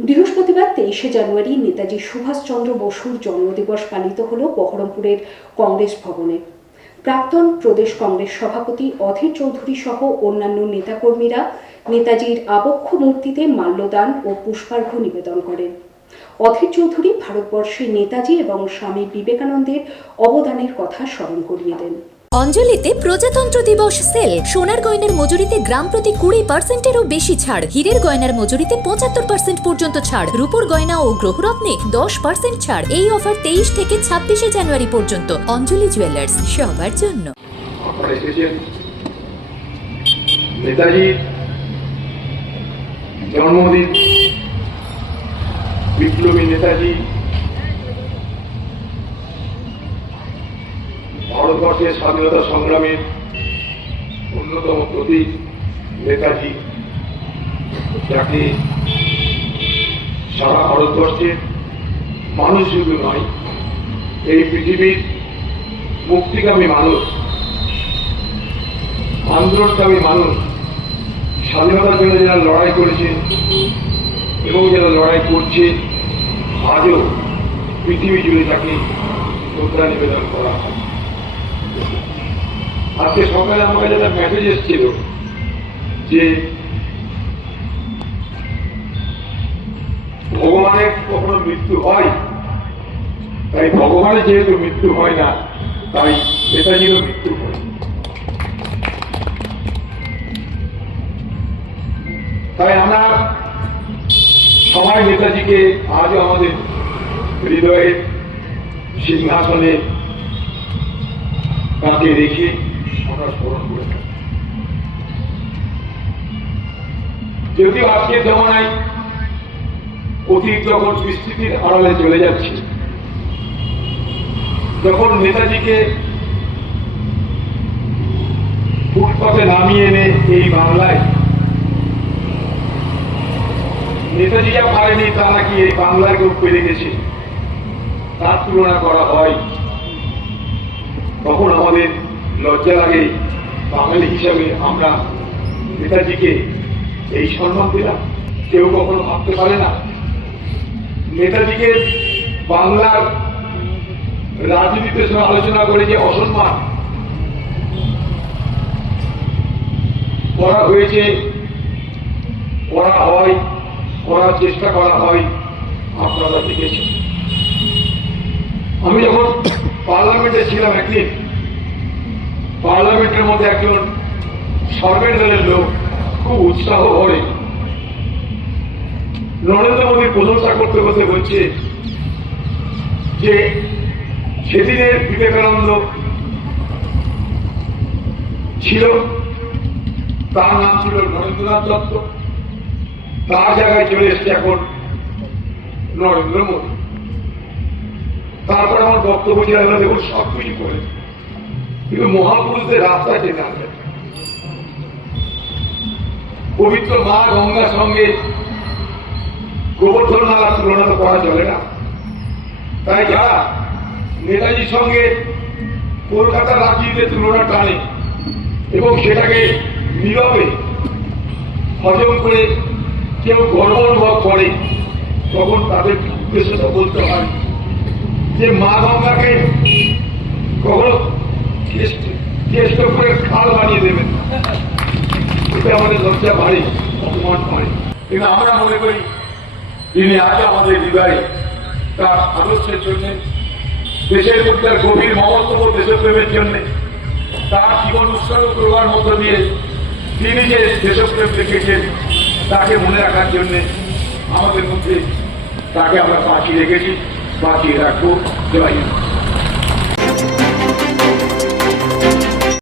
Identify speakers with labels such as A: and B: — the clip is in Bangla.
A: বৃহস্পতিবার তেইশে জানুয়ারি নেতাজি সুভাষচন্দ্র বসুর জন্মদিবস পালিত হল বহরমপুরের কংগ্রেস ভবনে। প্রাক্তন প্রদেশ কংগ্রেস সভাপতি অধীর চৌধুরী সহ অন্যান্য নেতাকর্মীরা নেতাজির আবক্ষ মূর্তিতে মাল্যদান ও পুষ্পার্ঘ্য নিবেদন করেন। অধীর চৌধুরী ভারতবর্ষে নেতাজি এবং স্বামী বিবেকানন্দের অবদানের কথা স্মরণ করিয়ে দেন।
B: অঞ্জলিতে প্রজাতন্ত্র দিবস সেল। সোনার গয়নার মজুরিতে গ্রাম প্রতি কুড়ি পার্সেন্টেরও বেশি ছাড়। হীরের গয়নার মজুরিতে পঁচাত্তর পার্সেন্ট পর্যন্ত ছাড়। রূপোর গয়না ও গ্রহরত্নে দশ পার্সেন্ট ছাড়। এই অফার তেইশ থেকে ছাব্বিশে জানুয়ারি পর্যন্ত। অঞ্জলি জুয়েলার্স, সবার জন্য।
C: জন্মদিন। বিপ্লবী নেতাজি। ভারতবর্ষের স্বাধীনতা সংগ্রামের অন্যতম প্রতীক নেতাজি। যাকে সারা ভারতবর্ষের মানুষ শুধু নয়, এই পৃথিবীর মুক্তিকামী মানুষ, আন্দোলনকামী মানুষ, স্বাধীনতার জন্য যারা লড়াই করেছে এবং যারা লড়াই করছে, আজও পৃথিবী জুড়ে তাকে শ্রদ্ধা নিবেদন করা হয়। আজকে সকালে আমার কাছে একটা মেসেজ এসেছিল যে ভগবানের কখনো মৃত্যু হয়, তাই ভগবানের যেহেতু মৃত্যু হয় না, তাই নেতাজিরও মৃত্যু হয়। তাই আমরা সবাই নেতাজিকে আজও আমাদের হৃদয়ের সিংহাসনে তাকে রেখে আমরা স্মরণ করে থাকি। আজকের জমানায় অতীত যখন বিস্তৃতির আড়ালে চলে যাচ্ছে যখন নেতাজিকে ফুটপাতে নামিয়ে এনে এই বাংলায় নেতাজি যা পারেনি তা নাকি এই বাংলায় কেউ পেরে গেছে, তার তুলনা করা হয় তখন আমাদের লজ্জা লাগে বাঙালি হিসাবে আমরা নেতাজিকে এই সম্মান দিলাম। কেউ কখনো ভাবতে পারে না, নেতাজিকে বাংলার রাজনীতির সঙ্গে আলোচনা করে যে অসম্মান করা হয়েছে, করা হয়, করার চেষ্টা করা হয়, আপনারা দেখেছেন। আমি যখন পার্লামেন্টে ছিলাম একদিন পার্লামেন্টের মধ্যে একজন সরকারি দলের লোক খুব উৎসাহ ভরে নরেন্দ্র মোদীর প্রশংসা করতে করতে বলছে যে সেদিনের বিবেকানন্দ ছিল, তার নাম ছিল নরেন্দ্রনাথ দত্ত। তার জায়গায় চলে এসছে এখন নরেন্দ্র মোদী। তারপর আমার বক্তব্য আমরা দেখুন সব কিছু করে। কিন্তু মহাপুরুষদের রাস্তা পবিত্র মা গঙ্গার সঙ্গে গোবর্ধন নালার তুলনা তো করা চলে না। তাই যারা নেতাজির সঙ্গে কলকাতা রাজনীতিতে তুলনা টানে এবং সেটাকে নীরবে হজম করে কেউ গর্ব অনুভব করে, তখন তাদের উদ্দেশ্য তো বলতে হয় যে মা গঙ্গাকে কখনো চেষ্টা করে খাল বানিয়ে দেবেন এটা আমাদের অপমান করে কিন্তু আমরা মনে করি তিনি আজ আমাদের হৃদয়ে তার আদর্শের জন্য, দেশের তার গভীর মমত্ববোধ দেশপ্রেমের জন্য, তার জীবন উৎসর্গ করবার মধ্য দিয়ে, তিনি যে দেশপ্রেম রেখেছেন, তাকে মনে রাখার জন্য আমাদের মধ্যে তাকে আমরা বাঁচিয়ে রেখেছি, বাঁচিয়ে রাখব জয়।